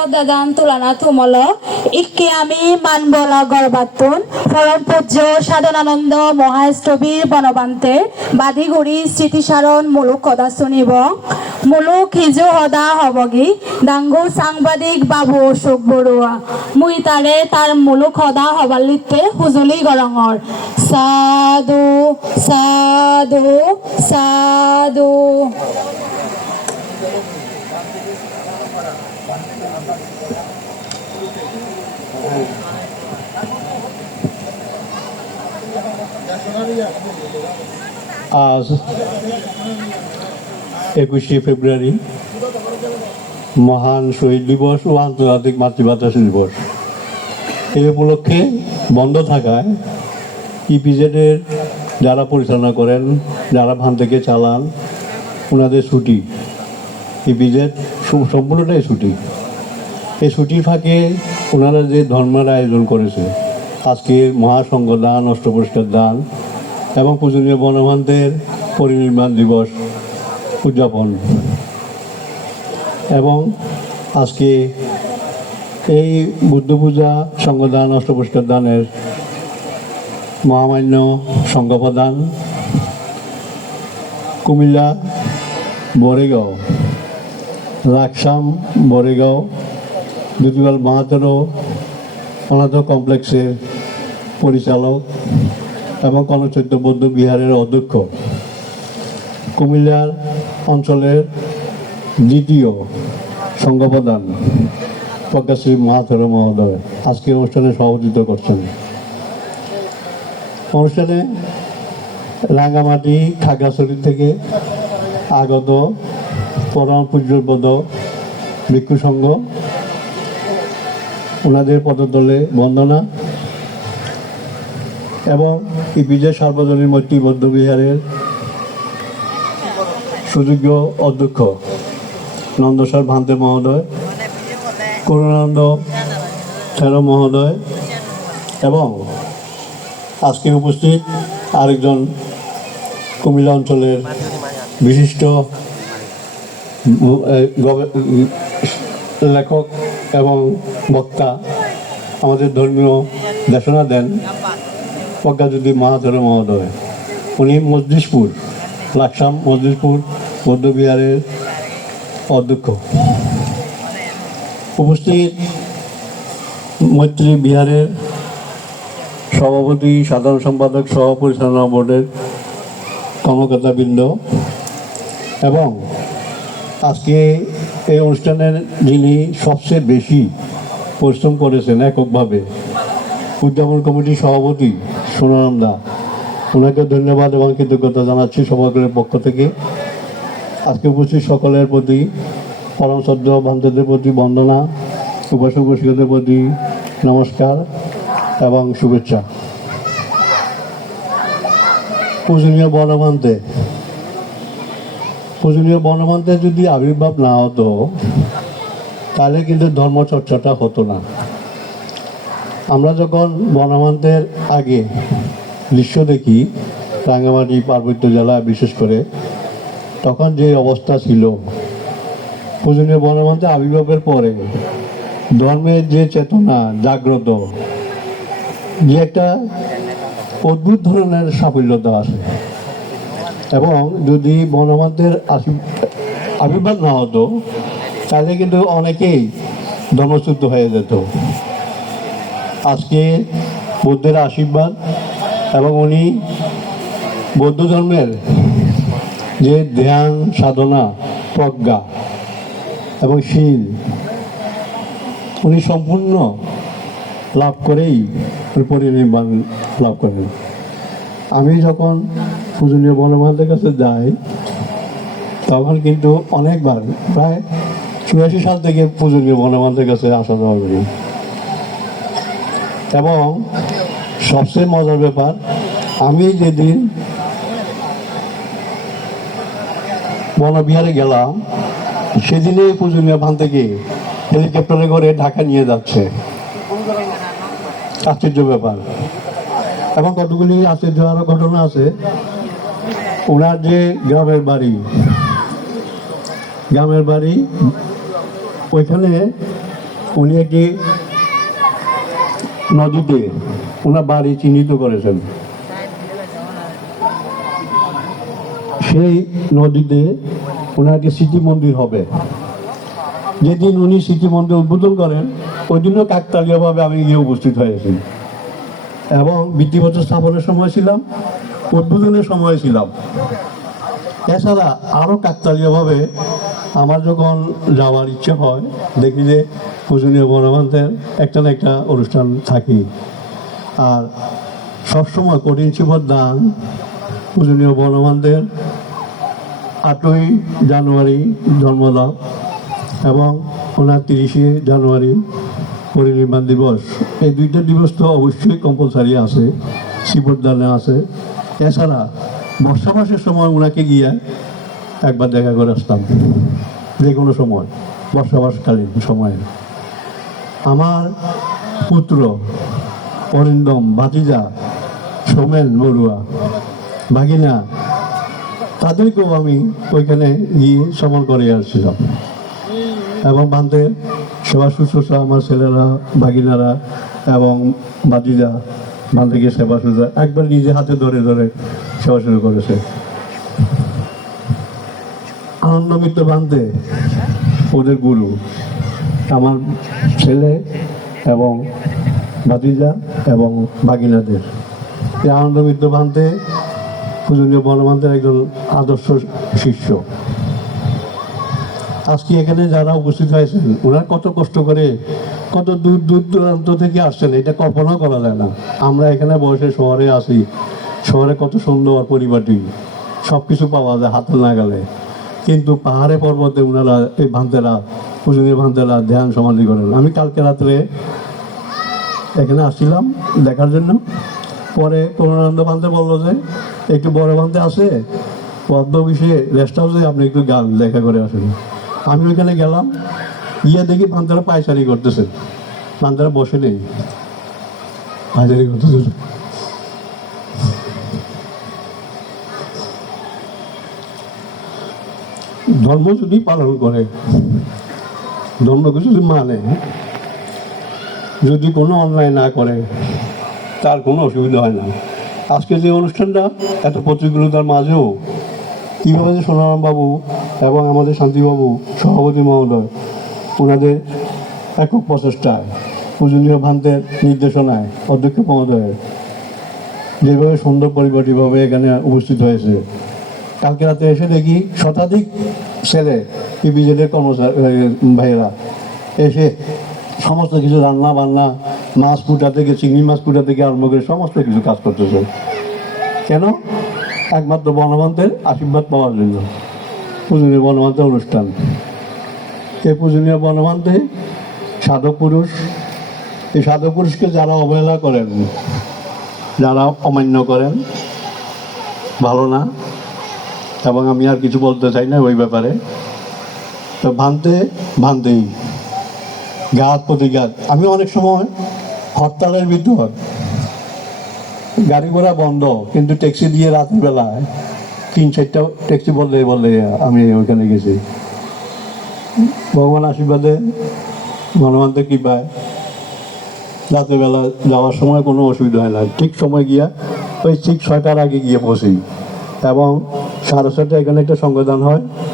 শ্রদ্ধাদান তুলনা তুমল ইক্কে আমি মানবলা গর্বাত্তন পরম পূজ্য সাধনানন্দ মহাষ্টবীর বনবান্তে বাদিগুড়ি স্মৃতিসারণ মুলুক কথা শুনিব মুলুক হিজু হদা হবগি ডাঙ্গু সাংবাদিক বাবু অশোক বড়ুয়া মুই তারে তার মুলুক হদা হবার লিখতে হুজুলি গরঙর সাধু সাধু সাধু। আজ 21শে ফেব্রুয়ারি মহান শহীদ দিবস ও আন্তর্জাতিক মাতৃভাষা দিবস। এই উপলক্ষে বন্ধ থাকায় ইপিজেডের যারা পরিচালনা করেন, যারা ভান থেকে চালান, ওনাদের ছুটি। ইপিজেড সম্পূর্ণটাই ছুটি। এই ছুটির ফাঁকে ওনারা যে ধর্মের আয়োজন করেছে, আজকে মহাসংঘদান, অষ্টপুরস্কার দান এবং পূজনীয় বনভান্তের পরিনির্বাণ দিবস উদযাপন, এবং আজকে এই বুদ্ধ পূজা, সংঘদান, অষ্টপুরস্কার দানের মহামান্য সংঘপ্রধান কুমিল্লা বরেগাঁও, লাকসাম বরেগাঁও দুটিবাল মাহাতর অনাথ কমপ্লেক্সের পরিচালক এবং কনকচৈত্য বৌদ্ধ বিহারের অধ্যক্ষ, কুমিল্লার অঞ্চলের দ্বিতীয় সংঘপ্রধান প্রজ্ঞাশ্রী মাহাতর মহোদয় আজকের অনুষ্ঠানে সভাপতিত্ব করছেন। অনুষ্ঠানে রাঙ্গামাটি খাগড়াছড়ি থেকে আগত পরম পূজ্যপদ ভিক্ষু সংঘ, ওনাদের পদতলে বন্দনা এবং ইপিজেড সার্বজনীন মৈত্রী বৌদ্ধ বিহারের সুযোগ্য অধ্যক্ষ নন্দসার ভান্তে মহোদয়, করুণানন্দ থেরো মহোদয় এবং আজকে উপস্থিত আরেকজন কুমিল্লা অঞ্চলের বিশিষ্ট লেখক এবং বক্তা, আমাদের ধর্মীয় দেশনা দেন প্রজ্ঞাজ্যোতি মাহাতর মহোদয়। উনি মজলিশপুর, লাকসাম মজলিশপুর বৌদ্ধবিহারের অধ্যক্ষ। উপস্থিত মৈত্রী বিহারের সভাপতি, সাধারণ সম্পাদক সহ পরিচালনা বোর্ডের কর্মকর্তাবৃন্দ এবং আজকে এই অনুষ্ঠানের যিনি সবচেয়ে বেশি পরিশ্রম করেছেন এককভাবে, উদযাপন কমিটির সভাপতি সোনারাম দা, ওনাকে ধন্যবাদ এবং কৃতজ্ঞতা জানাচ্ছি সভাগুলোর পক্ষ থেকে। আজকে উপস্থিত সকলের প্রতি পরম শ্রদ্ধা ভান্তেদের প্রতি বন্দনা, উপাসক উপাসিকাদের প্রতি নমস্কার এবং শুভেচ্ছা। পূজনীয় বনভান্তে, পূজনীয় বনভান্তে যদি আবির্ভাব না হতো তাহলে কিন্তু ধর্মচর্চাটা হতো না। আমরা যখন বনভান্তের আগে দৃশ্য দেখি রাঙ্গামাটি পার্বত্য জেলা বিশেষ করে, তখন যে অবস্থা ছিল, পূজনীয় বনভান্তে আবির্ভাবের পরে ধর্মের যে চেতনা জাগ্রত, যে একটা অদ্ভুত ধরনের সাফল্যতা আছে। এবং যদি বনভান্তের আবির্ভাব না হতো তাহলে কিন্তু অনেকেই ধর্মচ্যুত হয়ে যেত। আজকে বুদ্ধের আশীর্বাদ এবং উনি বৌদ্ধ ধর্মের যে ধ্যান সাধনা, প্রজ্ঞা এবং শীল উনি সম্পূর্ণ লাভ করেই পরিনির্বাণ লাভ করেন। আমি যখন পূজনীয় বনভান্তের কাছে যাই তখন কিন্তু অনেকবার, প্রায় 84 সাল থেকে পূজনীয় বনভান্তের কাছে আসা যাওয়া করি। এবং সবচেয়ে মজার ব্যাপার, আমি যেদিন বনবিহারে গেলাম সেদিনে পূজনীয় ভান থেকে হেলিকপ্টারে করে ঢাকা নিয়ে যাচ্ছে। আশ্চর্য ব্যাপার। এবং কতগুলি আশ্চর্য আরো ঘটনা আছে। ওনার যে গ্রামের বাড়ি ওইখানে উনি একটি নদীতে ওনার বাড়ি চিহ্নিত করেছেন। সেই নদীতে ওনার একটি স্মৃতি মন্দির হবে। যেদিন উনি স্মৃতি মন্দির উদ্বোধন করেন ওই দিনও কাকতালীয়ভাবে আমি গিয়ে উপস্থিত হয়েছি এবং ভিত্তিপত্র স্থাপনের সময় ছিলাম, উদ্বোধনের সময় ছিলাম। এছাড়া আরও কাকতালীয়ভাবে আমার যখন যাওয়ার ইচ্ছে হয় দেখি যে পূজনীয় বনমান্তের একটা না একটা অনুষ্ঠান থাকি। আর সবসময় কঠিন শিবর দান পূজনীয় বনমান্তের 8ই জানুয়ারি জন্মলাভ এবং ওনার 30শে জানুয়ারি পরিনির্বাণ দিবস, এই দুইটা দিবস তো অবশ্যই কম্পালসারি আছে, শিবদানে আছে। এছাড়া বর্ষা মাসের সময় ওনাকে গিয়ে একবার দেখা করে আসতাম, যে কোনো সময় বর্ষা মাসকালীন সময়ে। আমার পুত্র অরিন্দম, ভাতিজা সোমেন বড়ুয়া, ভাগিনা, তাদেরকেও আমি ওইখানে গিয়ে সমন করে আসছিলাম এবং বান্ধে সেবা শুশ্রূষা আমার ছেলেরা, ভাগিনারা এবং ভাতিজা বান্ধেকে সেবা শুশ্রূষা একবার নিজে হাতে ধরে ধরে সেবা শুরু করেছে। আনন্দ মিত্র বান্ধে ওদের গুরু, আমার ছেলে এবং ভাতিজা এবং ভাগিনাদের। এই আনন্দ মিত্র বান্ধে পূজনীয় বনমান্তের একজন আদর্শ শিষ্য। আজকে এখানে যারা উপস্থিত হয়েছেন ওনারা কত কষ্ট করে, কত দূর দূর দূরান্ত থেকে আসছেন, এটা কল্পনাও করা যায় না। আমরা এখানে বসে শহরে আসি, শহরে কত সুন্দর পরিপাটি, সব কিছু পাওয়া যায় হাতের নাগালে, কিন্তু পাহাড়ে পর্বতে ওনারা এই ভান্তেরা, পূজনীয় ভান্তেরা ধ্যান সমাধি করেন। আমি কালকে রাত্রে এখানে আসছিলাম দেখার জন্য, পরে করুণানন্দ ভান্তে বললো যে একটু বড় ভান্তে আছে পদ্ম বিষয়ে রেস্ট হাউসে, আপনি একটু গান দেখা করে আসেন। আমি ওইখানে গেলাম, গিয়ে দেখি ভান্তারা পায়চারি করতেছে, ভান্তারা বসে নেই, পায়চারি করতেছে। ধর্ম যদি পালন করে, ধর্মকে যদি মানে, যদি কোনো অন্যায় না করে, তার কোনো অসুবিধা হয় না। আজকে যে অনুষ্ঠানটা এত প্রতিকূলতার মাঝেও কীভাবে যে সোনারাম বাবু এবং আমাদের শান্তিবাবু সভাপতি মহোদয় ওনাদের একক প্রচেষ্টায়, পূজনীয় ভান্তের নির্দেশনায়, অধ্যক্ষ মহোদয়ের যেভাবে সুন্দর পরিপাটিভাবে এখানে উপস্থিত হয়েছে। কালকে রাতে এসে দেখি শতাধিক ছেলে পিবিজেডের কর্মচারী ভাইয়েরা এসে সমস্ত কিছু রান্না বান্না, মাছ কুটা থেকে, চিংড়ি মাছ কুটা থেকে আরম্ভ করে সমস্ত কিছু কাজ করতেছে। কেন? একমাত্র বনমান্তের আশীর্বাদ পাওয়ার জন্য। পূজনীয় বনমান্তের অনুষ্ঠান, এই পূজনীয় বনমান্তে সাধক পুরুষ, এই সাধক পুরুষকে যারা অবহেলা করেন, যারা অমান্য করেন, ভালো না। এবং আমি আর কিছু বলতে চাই না ওই ব্যাপারে। তো ভান্তেই ঘাত প্রতিঘাত। আমি অনেক সময় হরতালের ভিতর গাড়ি ঘোড়া বন্ধ, কিন্তু ট্যাক্সি দিয়ে রাতের বেলায় 3-4টা ট্যাক্সি বললে আমি ওইখানে গেছি। ভগবান আশীর্বাদে, বনমান্তের কৃপায় রাতের বেলা যাওয়ার সময় কোনো অসুবিধা হয় না। ঠিক সময় গিয়া ওই ঠিক 6টার আগে গিয়ে পৌঁছি এবং 6:30 এখানে একটা সংগঠন হয়।